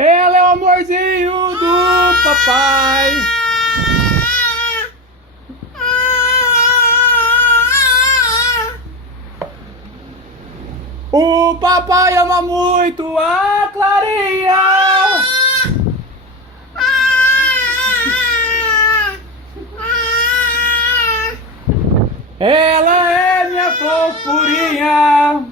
Ela é o amorzinho do papai. O papai ama muito a Clarinha. Ela é minha fofurinha.